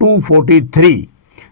243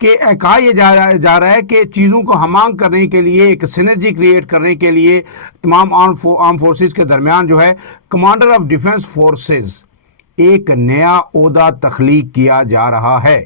کہ کہا یہ جا رہا ہے کہ چیزوں کو ہمانگ کرنے کے لیے، ایک سینرجی کریٹ کرنے کے لیے تمام آرم فورسز کے درمیان جو ہے کمانڈر آف ڈیفنس فورسز ایک نیا عہدہ تخلیق کیا جا رہا ہے۔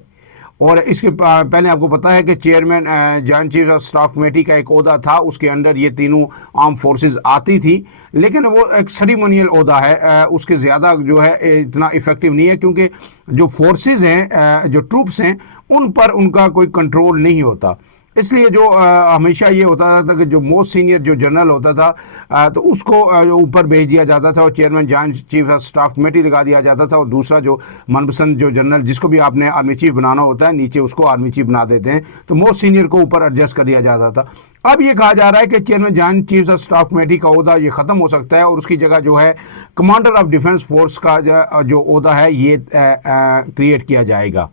اور اس کے پہلے آپ کو پتہ ہے کہ chairman joint chief of staff committee کا ایک عہدہ تھا، اس کے انڈر یہ تینوں آرم فورسز آتی تھی، لیکن وہ ایک سیریمونیل عہدہ ہے، اس کے زیادہ جو ہے اتنا افیکٹو نہیں ہے، کیونکہ جو فورسز ہیں، جو ٹروپس ہیں، ان پر ان کا کوئی کنٹرول نہیں ہوتا۔ اس لیے جو ہمیشہ یہ ہوتا تھا کہ جو موسٹ سینئر جو جنرل ہوتا تھا تو اس کو اوپر بھیج دیا جاتا تھا اور chairman joint chief of staff committee لگا دیا جاتا تھا، اور دوسرا جو من پسند جو جنرل جس کو بھی آپ نے آرمی چیف بنانا ہوتا ہے، نیچے اس کو آرمی چیف بنا دیتے ہیں، تو موسٹ سینئر کو اوپر ایڈجسٹ کر دیا جاتا تھا۔ اب یہ کہا جا رہا ہے کہ chairman joint chief of staff committee کا عہدہ یہ ختم ہو سکتا ہے اور اس کی جگہ جو ہے کمانڈر آف ڈیفنس فورس کا جو عہدہ ہے یہ کریٹ کیا جائے گا۔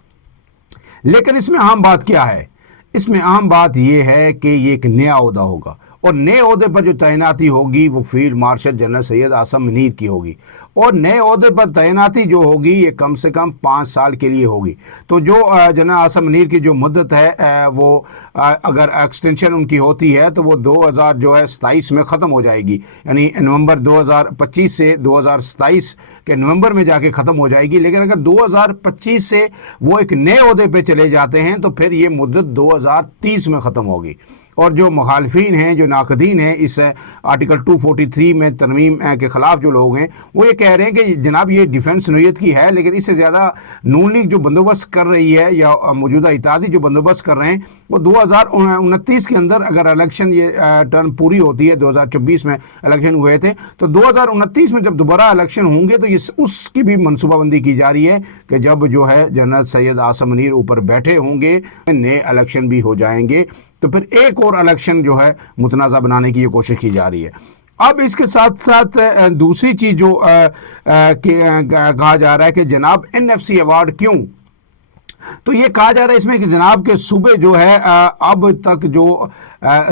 لیکن اس میں اہم بات کیا ہے؟ اس میں اہم بات یہ ہے کہ یہ ایک نیا عہدہ ہوگا، اور نئے عہدے پر جو تعیناتی ہوگی وہ field marshal general Syed Asim Munir کی ہوگی، اور نئے عہدے پر تعیناتی جو ہوگی یہ کم سے کم 5 سال کے لیے ہوگی۔ تو جو جنرل عاصم منیر کی جو مدت ہے وہ اگر ایکسٹینشن ان کی ہوتی ہے تو وہ 2027 میں ختم ہو جائے گی، یعنی نومبر 2025 سے 2027 کے نومبر میں جا کے ختم ہو جائے گی۔ لیکن اگر 2025 سے وہ ایک نئے عہدے پہ چلے جاتے ہیں تو پھر یہ مدت 2030 میں ختم ہوگی۔ اور جو مخالفین ہیں، جو ناقدین ہیں اس آرٹیکل 243 میں ترمیم کے خلاف جو لوگ ہیں، وہ یہ کہہ رہے ہیں کہ جناب یہ ڈیفنس نوعیت کی ہے، لیکن اس سے زیادہ نون لیگ جو بندوبست کر رہی ہے یا موجودہ اتحادی جو بندوبست کر رہے ہیں وہ 2029 کے اندر اگر الیکشن یہ ٹرم پوری ہوتی ہے، 2024 میں الیکشن ہوئے تھے، تو 2029 میں جب دوبارہ الیکشن ہوں گے تو یہ اس کی بھی منصوبہ بندی کی جا رہی ہے کہ جب جو ہے جنرل سید عاصم منیر اوپر بیٹھے ہوں گے، نئے الیکشن بھی ہو جائیں گے، تو پھر ایک اور الیکشن جو ہے متنازع بنانے کی یہ کوشش کی جا رہی ہے۔ اب اس کے ساتھ ساتھ دوسری چیز جو کہا جا رہا ہے کہ جناب NFC ایوارڈ کیوں؟ تو یہ کہا جا رہا ہے اس میں کہ جناب کے صوبے جو ہے اب تک جو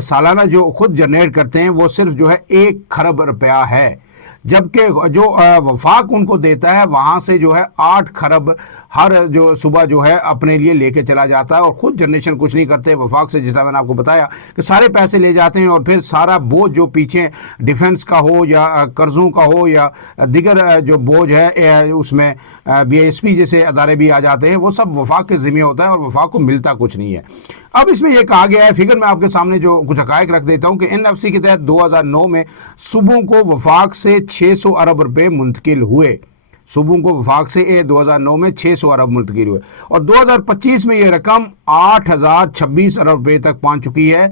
سالانہ جو خود جنریٹ کرتے ہیں وہ صرف جو ہے 1 کھرب روپیہ ہے، جبکہ جو وفاق ان کو دیتا ہے وہاں سے جو ہے 8 کھرب ہر جو صبح جو ہے اپنے لیے لے کے چلا جاتا ہے، اور خود جنریشن کچھ نہیں کرتے وفاق سے، جس طرح میں نے آپ کو بتایا کہ سارے پیسے لے جاتے ہیں، اور پھر سارا بوجھ جو پیچھے ڈیفنس کا ہو یا قرضوں کا ہو یا دیگر جو بوجھ ہے اس میں BISP جیسے ادارے بھی آ جاتے ہیں، وہ سب وفاق کے ذمہ ہوتا ہے اور وفاق کو ملتا کچھ نہیں ہے۔ اب اس میں یہ کہا گیا ہے، فگر میں آپ کے سامنے جو کچھ حقائق رکھ دیتا ہوں کہ NFC کے تحت 2009 میں صوبوں کو وفاق سے 600 ارب روپے منتقل ہوئے، صوبوں کو وفاق سے 2009 میں 600 ارب منتقل ہوئے، اور 2025 میں یہ رقم 8026 ارب روپے تک پہنچ چکی ہے،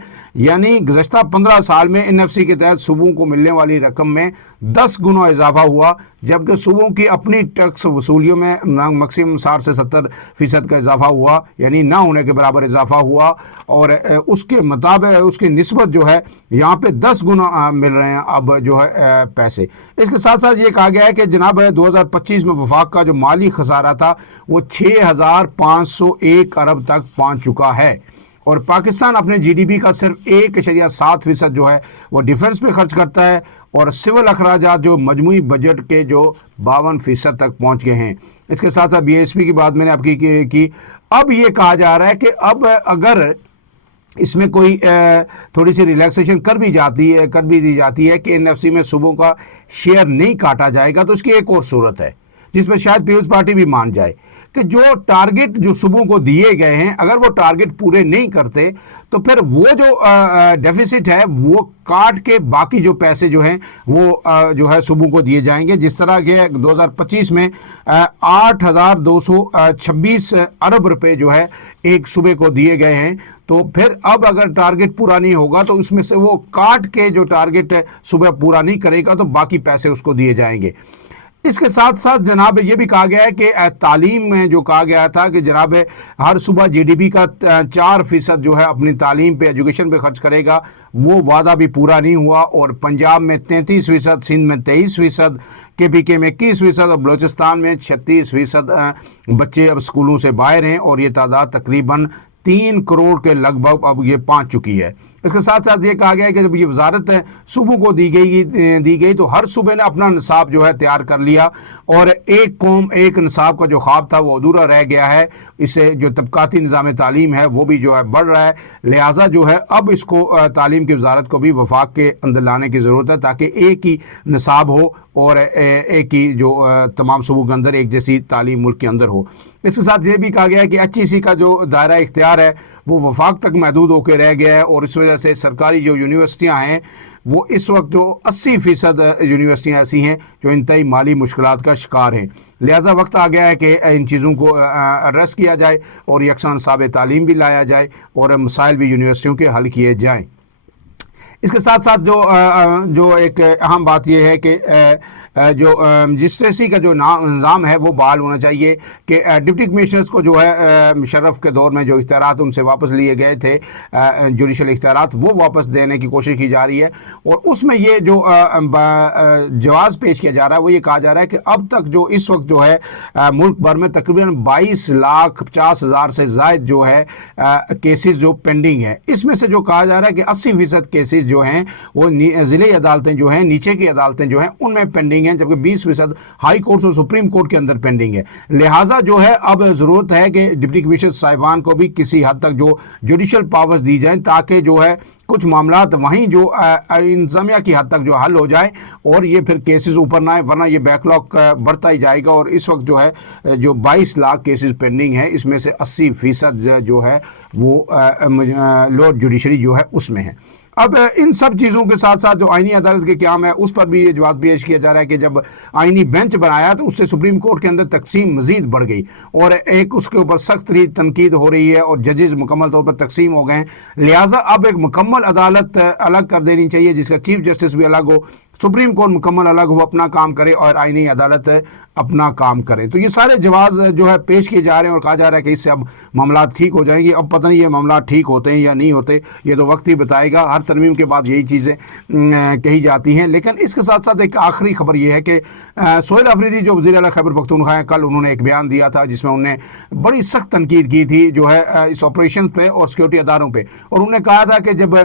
یعنی گزشتہ 15 سال میں NFC کے تحت صوبوں کو ملنے والی رقم میں 10 گنا اضافہ ہوا، جبکہ صوبوں کی اپنی ٹیکس وصولیوں میں میکسیمم 60 سے 70% کا اضافہ ہوا، یعنی نہ ہونے کے برابر اضافہ ہوا، اور اس کے مطابق اس کی نسبت جو ہے یہاں پہ 10 گنا مل رہے ہیں اب جو ہے پیسے۔ اس کے ساتھ ساتھ یہ کہا گیا ہے کہ جناب 2025 میں وفاق کا جو مالی خسارہ تھا وہ 6501 ارب تک پہنچ چکا ہے، اور پاکستان اپنے GDP کا صرف 1.7% جو ہے وہ ڈیفنس پہ خرچ کرتا ہے، اور سول اخراجات جو مجموعی بجٹ کے جو 52% تک پہنچ گئے ہیں۔ اس کے ساتھ ساتھ BISP کی بات میں نے آپ کی اب یہ کہا جا رہا ہے کہ اب اگر اس میں کوئی تھوڑی سی ریلیکسیشن کر بھی دی جاتی ہے کہ NFC میں صوبوں کا شیئر نہیں کاٹا جائے گا، تو اس کی ایک اور صورت ہے جس میں شاید پیپلز پارٹی بھی مان جائے کہ جو ٹارگٹ جو صوبوں کو دیے گئے ہیں اگر وہ ٹارگٹ پورے نہیں کرتے تو پھر وہ جو ڈیفیسٹ ہے وہ کاٹ کے باقی جو پیسے جو ہیں وہ جو ہے صوبوں کو دیے جائیں گے، جس طرح کہ 2025 میں 8226 ارب روپے جو ہے ایک صوبے کو دیے گئے ہیں، تو پھر اب اگر ٹارگٹ پورا نہیں ہوگا تو اس میں سے وہ کاٹ کے جو ٹارگٹ صوبہ پورا نہیں کرے گا تو باقی پیسے اس کو دیے جائیں گے۔ اس کے ساتھ ساتھ جناب یہ بھی کہا گیا ہے کہ تعلیم میں جو کہا گیا تھا کہ جناب ہر صوبہ GDP کا 4% جو ہے اپنی تعلیم پہ ایجوکیشن پہ خرچ کرے گا، وہ وعدہ بھی پورا نہیں ہوا، اور پنجاب میں 33%، سندھ میں 23%، KPK میں 21% اور بلوچستان میں 36% بچے اب اسکولوں سے باہر ہیں، اور یہ تعداد تقریباً 3 کروڑ کے لگ بھگ اب یہ پہنچ چکی ہے۔ اس کے ساتھ ساتھ یہ کہا گیا ہے کہ جب یہ وزارت صوبوں کو دی گئی تو ہر صوبے نے اپنا نصاب جو ہے تیار کر لیا، اور ایک قوم ایک نصاب کا جو خواب تھا وہ ادھورا رہ گیا ہے۔ اس سے جو طبقاتی نظام تعلیم ہے وہ بھی جو ہے بڑھ رہا ہے، لہٰذا جو ہے اب اس کو تعلیم کی وزارت کو بھی وفاق کے اندر لانے کی ضرورت ہے، تاکہ ایک ہی نصاب ہو اور ایک ہی جو تمام صوبوں کے اندر ایک جیسی تعلیم ملک کے اندر ہو۔ اس کے ساتھ یہ بھی کہا گیا ہے کہ HEC کا جو دائرہ اختیار ہے وہ وفاق تک محدود ہو کے رہ گیا ہے، اور اس وجہ سے سرکاری جو یونیورسٹیاں ہیں وہ اس وقت جو 80% یونیورسٹیاں ایسی ہیں جو انتہائی مالی مشکلات کا شکار ہیں، لہٰذا وقت آ گیا ہے کہ ان چیزوں کو ایڈریس کیا جائے اور یکساں نصاب تعلیم بھی لایا جائے اور مسائل بھی یونیورسٹیوں کے حل کیے جائیں۔ اس کے ساتھ ساتھ جو ایک اہم بات یہ ہے کہ جو رجسٹریسی کا جو نظام ہے وہ بحال ہونا چاہیے، کہ ڈپٹی کمشنرز کو جو ہے مشرف کے دور میں جو اختیارات ان سے واپس لیے گئے تھے، جوڈیشل اختیارات، وہ واپس دینے کی کوشش کی جا رہی ہے، اور اس میں یہ جو جواز پیش کیا جا رہا ہے وہ یہ کہا جا رہا ہے کہ اب تک جو اس وقت جو ہے ملک بھر میں تقریباً 22,50,000 سے زائد جو ہے کیسز جو پینڈنگ ہے، اس میں سے جو کہا جا رہا ہے کہ 80% کیسز جو ہیں وہ ضلعی عدالتیں جو ہیں، نیچے کی عدالتیں جو ہیں ان میں پینڈنگ ہیں، جبکہ 20% ہائی کورٹس اور سپریم کورٹ کے اندر پینڈنگ ہے۔ لہٰذا جو ہے اب ضرورت ہے کہ ڈپٹی کمشنر صاحبان کو بھی کسی حد تک جو جوڈیشل پاورز دی جائیں، تاکہ جو ہے کچھ معاملات وہیں جو انتظامیہ کی حد تک جو حل ہو جائے اور یہ پھر کیسز اوپر نہ آئے، ورنہ یہ بیک لاگ بڑھتا ہی جائے گا، اور اس وقت جو ہے جو 22 لاکھ کیسز پینڈنگ ہیں، اس میں سے 80% جو ہے وہ لوور جوڈیشری جو ہے اس میں ہے۔ اب ان سب چیزوں کے ساتھ ساتھ جو آئینی عدالت کے قیام ہے اس پر بھی یہ جواب پیش کیا جا رہا ہے کہ جب آئینی بینچ بنایا تو اس سے سپریم کورٹ کے اندر تقسیم مزید بڑھ گئی، اور ایک اس کے اوپر سخت تنقید ہو رہی ہے، اور ججز مکمل طور پر تقسیم ہو گئے ہیں، لہٰذا اب ایک مکمل عدالت الگ کر دینی چاہیے، جس کا چیف جسٹس بھی الگ ہو، سپریم کورٹ مکمل الگ ہو، اپنا کام کرے، اور آئینی عدالت اپنا کام کرے۔ تو یہ سارے جواز جو ہے پیش کیے جا رہے ہیں، اور کہا جا رہا ہے کہ اس سے اب معاملات ٹھیک ہو جائیں گے۔ اب پتہ نہیں یہ معاملات ٹھیک ہوتے ہیں یا نہیں ہوتے، یہ تو وقت ہی بتائے گا، ہر ترمیم کے بعد یہی چیزیں کہی جاتی ہیں۔ لیکن اس کے ساتھ ساتھ ایک آخری خبر یہ ہے کہ سہیل آفریدی جو وزیر اعلیٰ خیبر پختونخوا ہیں، کل انہوں نے ایک بیان دیا تھا جس میں انہوں نے بڑی سخت تنقید کی تھی جو ہے اس آپریشن پہ اور سیکورٹی اداروں پہ، اور انہوں نے کہا تھا کہ جب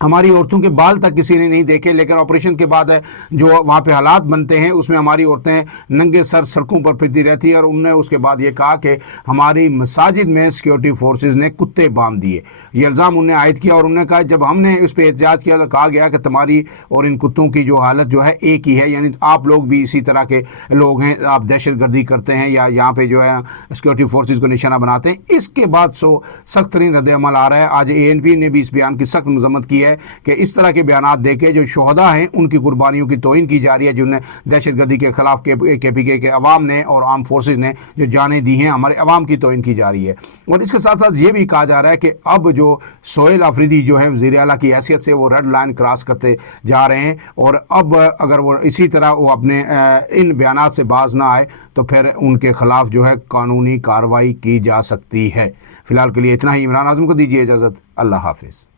ہماری عورتوں کے بال تک کسی نے نہیں دیکھے، لیکن آپریشن کے بعد جو وہاں پہ حالات بنتے ہیں اس میں ہماری عورتیں ننگے سر سڑکوں پر پھرتی رہتی ہیں، اور انہوں نے اس کے بعد یہ کہا کہ ہماری مساجد میں سیکورٹی فورسز نے کتے باندھ دیے، یہ الزام انہوں نے عائد کیا، اور انہوں نے کہا جب ہم نے اس پہ احتجاج کیا تو کہا گیا کہ تمہاری اور ان کتوں کی جو حالت جو ہے ایک ہی ہے، یعنی آپ لوگ بھی اسی طرح کے لوگ ہیں، آپ دہشت گردی کرتے ہیں یا یہاں پہ جو ہے سیکورٹی فورسز کو نشانہ بناتے ہیں۔ اس کے بعد سخت ترین رد عمل آ رہا ہے۔ آج ANP نے بھی اس بیان کی سخت مذمت کی ہے کہ اس طرح کے بیانات دے کے جو شہداء ہیں ان کی قربانیوں کی توہین کی جا رہی ہے، جنہیں دہشت گردی کے خلاف KPK کے عوام نے اور آرم فورسز نے جو جانیں دی ہیں، ہمارے عوام کی توہین کی جا رہی ہے۔ اور اس کے ساتھ ساتھ یہ بھی کہا جا رہا ہے کہ اب جو سہیل آفریدی جو ہیں وزیر اعلیٰ کی حیثیت سے وہ ریڈ لائن کراس کرتے جا رہے ہیں، اور اب اگر وہ اسی طرح وہ اپنے ان بیانات سے باز نہ آئے تو پھر ان کے خلاف جو ہے قانونی کارروائی کی جا سکتی ہے۔ فی الحال کے لیے اتنا ہی۔ عمران اعظم کو دیجیے اجازت۔ اللہ حافظ۔